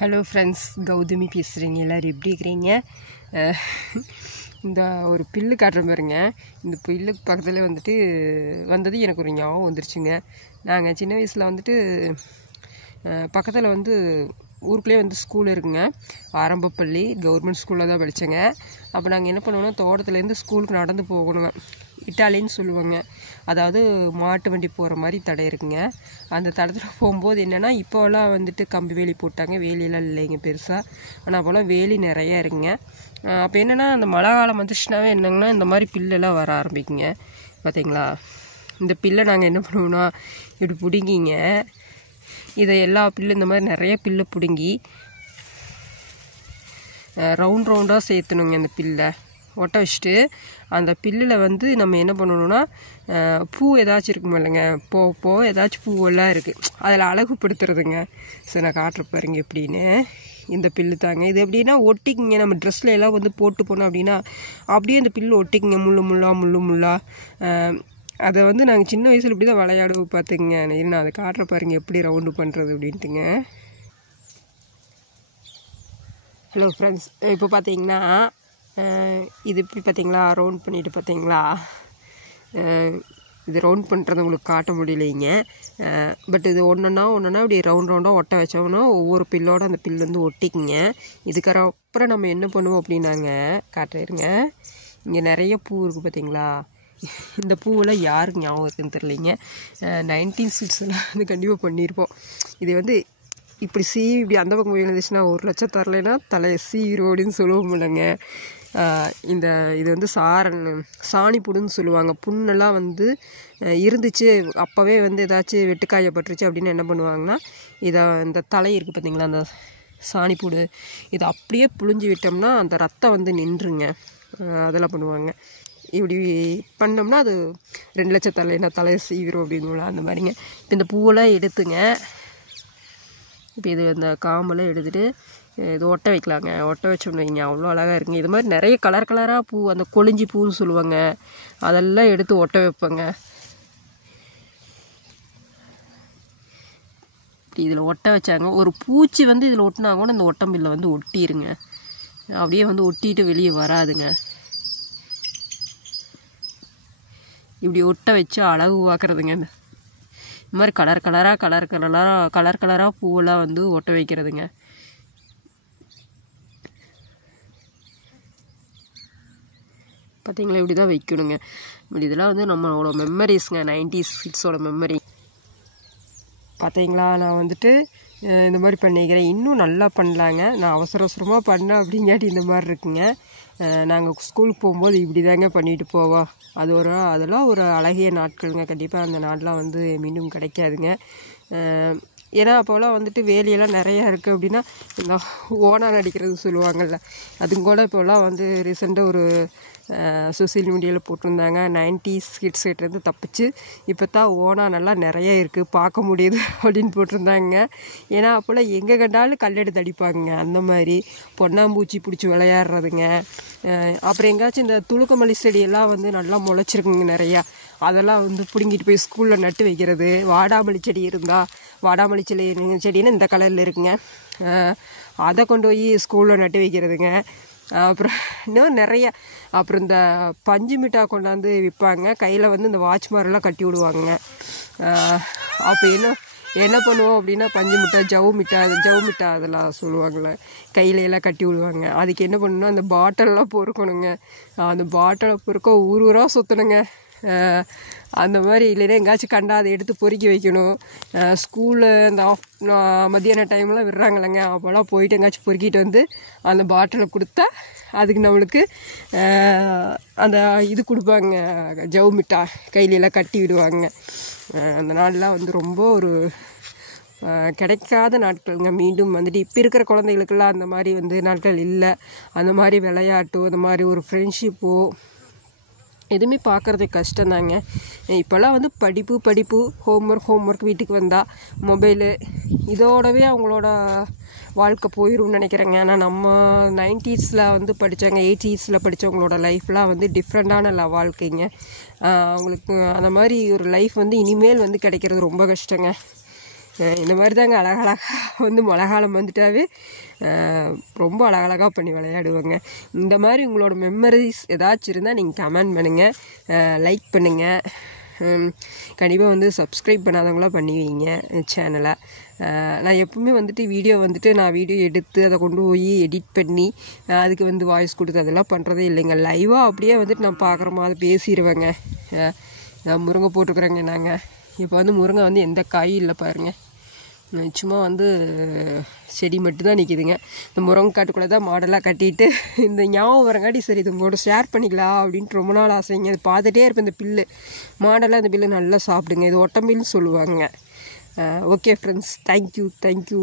Hello friends, Gautami பேசுகிறீங்க. எல்லோரும் எப்படி இருக்கிறீங்க? இந்த ஒரு பில்லு காட்டுற பாருங்க. இந்த பில்லுக்கு பக்கத்தில் வந்தது எனக்கு ஒரு ஞாபகம் வந்துருச்சுங்க. நாங்கள் சின்ன வயசில் பக்கத்தில் ஊருக்குள்ளே ஸ்கூல் இருக்குங்க. ஆரம்பப்பள்ளி கவர்மெண்ட் ஸ்கூலில் தான் படித்தேங்க. அப்போ நாங்கள் என்ன பண்ணுவோம்னா, தோட்டத்துலேருந்து ஸ்கூலுக்கு நடந்து போகணுங்க. இட்டாலின்னு சொல்லுவாங்க. அதாவது மாட்டு வண்டி போகிற மாதிரி தடை இருக்குங்க. அந்த தடத்தில் போகும்போது என்னென்னா, இப்போலாம் கம்பி வேலி போட்டாங்க. வேலியெல்லாம் இல்லைங்க பெருசாக. ஆனால் அப்போலாம் வேலி நிறையா இருக்குங்க. அப்போ என்னென்னா, அந்த மழை காலம் வந்துச்சுனாவே என்னங்கன்னா, இந்த மாதிரி பில்லெல்லாம் வர ஆரம்பிக்குங்க. பார்த்தீங்களா? இந்த பில்லை நாங்கள் என்ன பண்ணுவோம்னா, இப்படி பிடுங்கிங்க. இதை எல்லா பில்லு இந்த மாதிரி நிறைய பில்லு பிடுங்கி ரவுண்டாக சேர்த்துணுங்க. இந்த பில்லை ஒட்ட வச்சுட்டு, அந்த பில்லில் நம்ம என்ன பண்ணணுன்னா, பூ ஏதாச்சும் இருக்குமா இல்லைங்க, போ ஏதாச்சும் பூவெல்லாம் இருக்குது, அதில் அழகுப்படுத்துறதுங்க. சரி, நான் காட்டுற பாருங்க எப்படின்னு. இந்த பில்லு தாங்க இது. எப்படின்னா ஒட்டிக்குங்க. நம்ம ட்ரெஸ்ஸில் எல்லாம் போட்டு போனோம் அப்படின்னா அப்படியே இந்த பில்லு ஒட்டிக்குங்க. முள்ளு முள்ளா. அதை நாங்கள் சின்ன வயசில் இப்படி தான் விளையாடுவோம். பார்த்துக்குங்க. நான் அதை காட்டுற பாருங்க எப்படி ரவுண்டு பண்ணுறது அப்படின்ட்டுங்க. ஹலோ ஃப்ரெண்ட்ஸ், இப்போ பார்த்தீங்கன்னா இது இப்படி பார்த்தீங்களா, ரவுண்ட் பண்ணிவிட்டு பார்த்தீங்களா. இது ரவுண்ட் பண்ணுறது உங்களுக்கு காட்ட முடியலைங்க. பட் இது ஒன்றுன்னா இப்படி ரவுண்டாக ஒட்ட வச்சோம்னா ஒவ்வொரு பில்லோட அந்த பில்லு ஒட்டிக்குங்க. இதுக்கப்புறம் நம்ம என்ன பண்ணுவோம் அப்படின்னாங்க, காட்டுறேங்க. இங்கே நிறைய பூ இருக்குது பார்த்தீங்களா. இந்த பூவெல்லாம் யாருக்கு ஞாபகம் இருக்குதுன்னு தெரியலைங்க. 1960s கண்டிப்பாக பண்ணியிருப்போம். இது இப்படி இப்படி அந்த பக்கம் இருந்துச்சுன்னா 1 லட்சம் தரலைன்னா தலையை சீரோடின்னு சொல்லுவோம் இல்லைங்க. இது சாணி புடுன்னு சொல்லுவாங்க. புண்ணெல்லாம் இருந்துச்சு அப்போவே ஏதாச்சும் வெட்டுக்காயப்பட்டுருச்சு அப்படின்னு என்ன பண்ணுவாங்கன்னா, இந்த தலை இருக்குது பார்த்தீங்களா, அந்த சாணிப்பூடு, இதை அப்படியே புழிஞ்சு விட்டோம்னா அந்த ரத்தம் நின்றுங்க. அதெல்லாம் பண்ணுவாங்க. இப்படி பண்ணோம்னா அது 2 லட்சம் தலைனா தலையை சீவிரும் அப்படின்னு அந்த மாதிரிங்க. இப்போ இந்த பூவெல்லாம் எடுத்துங்க. இப்போ இது இந்த காம்பெல்லாம் எடுத்துகிட்டு இது ஒட்ட வைக்கலாங்க. ஒட்ட வச்சோம்னு வைங்க, அவ்வளோ அழகாக இருக்குங்க. இது மாதிரி நிறைய கலராக பூ, அந்த கொழிஞ்சி பூன்னு சொல்லுவாங்க, அதெல்லாம் எடுத்து ஒட்ட வைப்பேங்க. இதில் ஒட்ட வச்சாங்க. ஒரு பூச்சி இதில் ஒட்டினா கூட இந்த ஒட்டம்பில்ல ஒட்டிடுங்க. அப்படியே ஒட்டிட்டு வெளியே வராதுங்க. இப்படி ஒட்ட வச்சு அழகு பார்க்குறதுங்க. இந்த மாதிரி கலர் கலராக பூவெல்லாம் ஒட்ட வைக்கிறதுங்க. பார்த்தீங்களா, இப்படி தான் வைக்கணுங்க. இதெல்லாம் நம்மளோட மெமரிஸ்ங்க, 90s கிட்ஸோட மெமரி. பார்த்தீங்களா, நான் இந்த மாதிரி பண்ணிக்கிறேன். இன்னும் நல்லா பண்ணலாங்க. நான் அவசரமாக பண்ணேன் அப்படிங்காட்டி இந்த மாதிரி இருக்குங்க. நாங்கள் ஸ்கூலுக்கு போகும்போது இப்படி தாங்க பண்ணிட்டு போவோம். அதெல்லாம் ஒரு அழகிய நாட்களுங்க. கண்டிப்பாக அந்த நாட்லாம் மீண்டும் கிடைக்காதுங்க. ஏன்னா அப்போலாம் வேலியெல்லாம் நிறையா இருக்குது அப்படின்னா, இந்த ஓனான் அடிக்கிறது சொல்லுவாங்கள்ல, அதுங்க கூட இப்போலாம் ரீசெண்டாக ஒரு சோசியல் மீடியாவில் போட்டிருந்தாங்க. 90s கிட்ஸ்கிட்டேருந்து தப்பிச்சு இப்போ தான் ஓனானெல்லாம் நிறைய இருக்குது, பார்க்க முடியுது அப்படின்னு போட்டிருந்தாங்க. ஏன்னா அப்போல்லாம் எங்கே கண்டாலும் கல்லெடுத்து அடிப்பாங்க. அந்த மாதிரி பொன்னாம்பூச்சி பிடிச்சி விளையாடுறதுங்க. அப்புறம் எங்கேயாச்சும் இந்த துளுக்கமல்லி செடியெல்லாம் நல்லா முளைச்சிருக்குங்க நிறையா. அதெல்லாம் பிடுங்கிட்டு போய் ஸ்கூலில் நட்டு வைக்கிறது. வாடாமல்லி செடி இருந்தால், வாடாமல்லி செடின்னு இந்த கலரில் இருக்குங்க, அதை கொண்டு போய் ஸ்கூலில் நட்டு வைக்கிறதுங்க. அப்புறம் இன்னும் நிறைய. அப்புறம் இந்த பஞ்சு மிட்டாய் கொண்டாந்து விற்பாங்க. கையில் இந்த வாட்ச் மாதிரிலாம் கட்டி விடுவாங்க. அப்போ என்ன பண்ணுவோம் அப்படின்னா, பஞ்சு மிட்டாய், ஜவு மிட்டாய் அதெல்லாம் சொல்லுவாங்கள்ல, கையிலெல்லாம் கட்டி விடுவாங்க. அதுக்கு என்ன பண்ணணும்னா, அந்த பாட்டிலெலாம் பொறுக்கணுங்க. அந்த பாட்டிலை பொறுக்க ஊராக சுற்றணுங்க. அந்த மாதிரி இல்லைன்னா எங்கேயாச்சும் கண்டா அதை எடுத்து பொறுக்கி வைக்கணும். ஸ்கூலில் இந்த மத்தியான டைம்லாம் விடுறாங்களேங்க, அப்போல்லாம் போயிட்டு எங்கேயாச்சும் பொறுக்கிட்டு அந்த பாட்டிலை கொடுத்தா அதுக்கு நம்மளுக்கு அந்த இது கொடுப்பாங்க, ஜவு மிட்டாய் கையிலெல்லாம் கட்டி விடுவாங்க. அந்த நாள்லாம் ரொம்ப ஒரு கிடைக்காத நாட்களுங்க. மீண்டும் இப்போ இருக்கிற குழந்தைகளுக்கெல்லாம் அந்த மாதிரி நாட்கள் இல்லை. அந்த மாதிரி விளையாட்டோ, அந்த மாதிரி ஒரு ஃப்ரெண்ட்ஷிப்போ எதுவுமே பார்க்குறதுக்கு கஷ்டந்தாங்க. இப்போல்லாம் படிப்பு, ஹோம்ஒர்க் வீட்டுக்கு வந்தால் மொபைலு, இதோடவே அவங்களோட வாழ்க்கை போயிடும்னு நினைக்கிறேங்க. ஆனால் நம்ம 90s படித்தவங்க, 80s படித்தவங்களோட லைஃப்லாம் டிஃப்ரெண்ட்டான வாழ்க்கைங்க. அவங்களுக்கு அந்த மாதிரி ஒரு லைஃப் இனிமேல் கிடைக்கிறது ரொம்ப கஷ்டங்க. இந்த மாதிரி தாங்க அழகழகாக வந்து மழை காலம் வந்துட்டாவே ரொம்ப அழகழகாக பண்ணி விளையாடுவாங்க. இந்த மாதிரி உங்களோட மெமரிஸ் ஏதாச்சும் இருந்தால் நீங்கள் கமெண்ட் பண்ணுங்கள், லைக் பண்ணுங்கள். கண்டிப்பாக வந்து சப்ஸ்கிரைப் பண்ணாதவங்களாம் பண்ணி வைங்க சேனலை. நான் எப்பவுமே வந்துட்டு நான் வீடியோ எடுத்து அதை கொண்டு போய் எடிட் பண்ணி அதுக்கு வந்து வாய்ஸ் கொடுத்து அதெல்லாம் பண்ணுறதே இல்லைங்க. லைவாக அப்படியே வந்துட்டு நான் பார்க்குற மாதிரி பேசிடுவேங்க. முருங்கை போட்டுக்கிறேங்க நாங்கள். இப்போ வந்து முருங்கை வந்து எந்த காயும் இல்லை பாருங்கள், சும்மா வந்து செடி மட்டும்தான் நிற்கிதுங்க. இந்த முருங்கைக்காட்டுக்குள்ளே தான் மாடலாக கட்டிட்டு இந்த ஞாபகம் வரங்காட்டி சரி இது உங்களோட ஷேர் பண்ணிக்கலாம் அப்படின்ட்டு ரொம்ப நாள் ஆசைங்க. அது பார்த்துட்டே இருப்பேன். இந்த பில்லு மாடலாக இந்த பில்லு நல்லா சாப்பிடுங்க. இது ஒட்டம்பில்னு சொல்லுவாங்க. Okay friends, thank you.